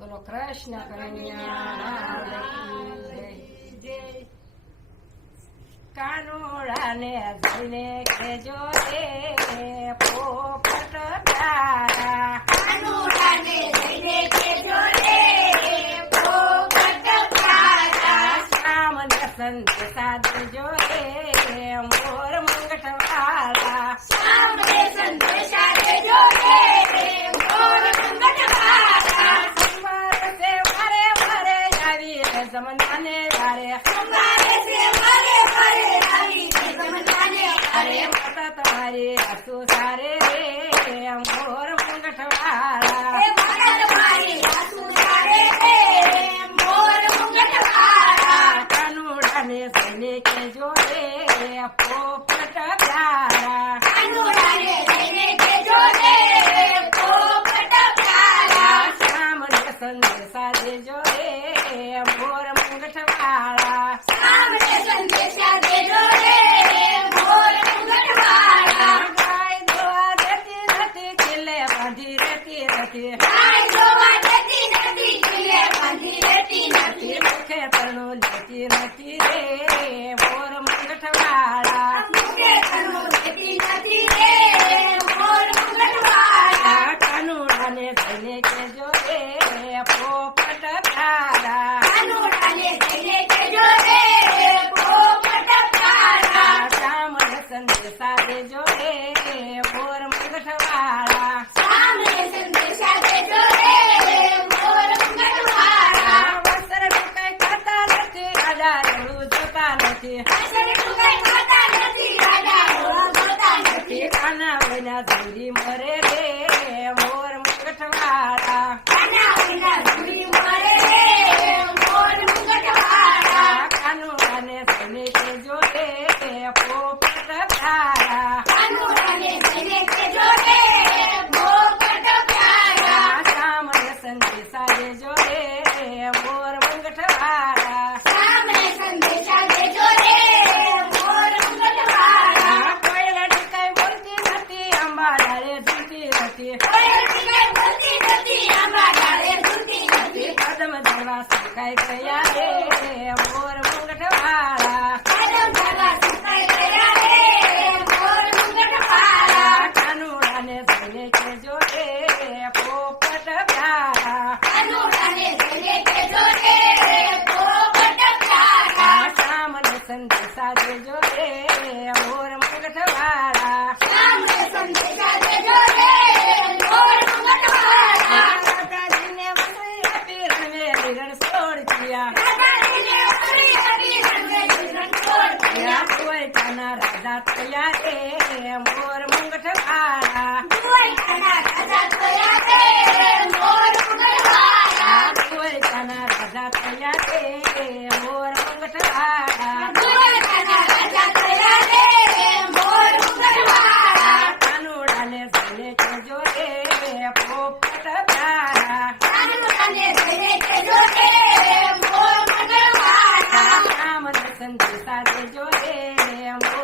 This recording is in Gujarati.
બોલો કૃષ્ણ કન્યા કાનુડાને જઈને કેજો રે પોપટ પ્યારા કાનુડાને જઈને કેજો રે પોપટ પ્યારા સામને સંદેશા દેજો રે મોર મંગઠવાળા સામને સંદેશા દેજો રે મોર મંગઠવાળા સોમવારે છે વારે વારે આવી રે જમનાને વારે સોમવારે છે વારે વારે આવી રે જમનાને વારે માતા તમારી આસુ સારે રે મોર મંગઠવાળા એ માતા તમારી આસુ સારે રે મોર મંગઠવાળા કાનુડાને જઈને કેજો રે પોપટ પ્યારા કાનુડાને જઈને કેજો રે પોપટ પ્યારા સામને સંદેશા દેજો રે મોર મંગઠવાળા સામને સંદેશા દેજો રે મોર મંગઠવાળા ગાય દોવા દેતી નથી કિલ્લે બાંધી રહેતી નથી ગાય જોવા દેતી નથી કિલ્લે બાંધી રહેતી નથી મુખે તરણું લેતી નથી રે મોર મંગઠવાળા મુખે તરણું લેતી નથી રે મોર મંગઠવાળા કાનુડાને જઈને કેજો રે પોપટ પ્યારા કાનુડાને જઈને કેજો રે પોપટ પ્યારા સામને સંદેશા દેજો રે મોર મંગઠવાળા સામને સંદેશા દેજો રે મોર મંગઠવાળા વસ્ત્ર કઈ ખાતા નથી રાજા રેડું જોતા નથી અસર કુંગાઈ ખાતા નથી રાજા રોડ જોતા નથી કાના વિના ધૂરી મરે રે મોર મંગઠવાળા કાના વિના ધૂળી મરે રે મોર મંગઠવાળા કાનુડાને જઈને કેજો રે પોપટ પ્યારા કાનુડાને જઈને કેજો રે પોપટ પ્યારા સામને સંદેશા દેજો રે મોર મંગઠવાળા સામને સંદેશા દેજો રે મોર મંગઠવાળા કોયલડી કઈ બોલતી નથી અંબાડાએ ઝૂલતી નથી કોયલની કઈ બોલતી નથી આંબા ડાળે ઝૂલતી નથી કદમ દેવા સુકાઈ ગયા રે મોર મંગઠવાળા કાદમ ધાગા સુકાઈ ગયા રે મોર મંગઠવાળા કાનુડાને જઈને કેજો રે પોપટ પ્યારા કાનુડાને જઈને કેજો રે પોપટ પ્યારા સામને સંદેશા દેજો રે મોર મંગઠવાળા સામને સંદેશા દેજો રે મોર મંગઠવાળા રાજાજીને વસઈ આપી રણવે રણ છોડ્યા રાજાજીને વસઈ આપી રણવે રણ છોડ્યા. કોઈ કાના રાજા થયા રે મોર મંગઠવાળા દ્વારકાના રાજા થયા રે મોર મંગળવાળા. કોઈ કાના રાજા થયા રે મોર મંગઠવાળા દ્વારકાના રાજા થયા રે મોર મંગળવાળા. કાનુડાને જઈને કેજો રે પોપટ પ્યારા કાનુડાને જઈને કેજો રે મોર મંગળવાળા. સામને સંદેશા દેજો રે મોર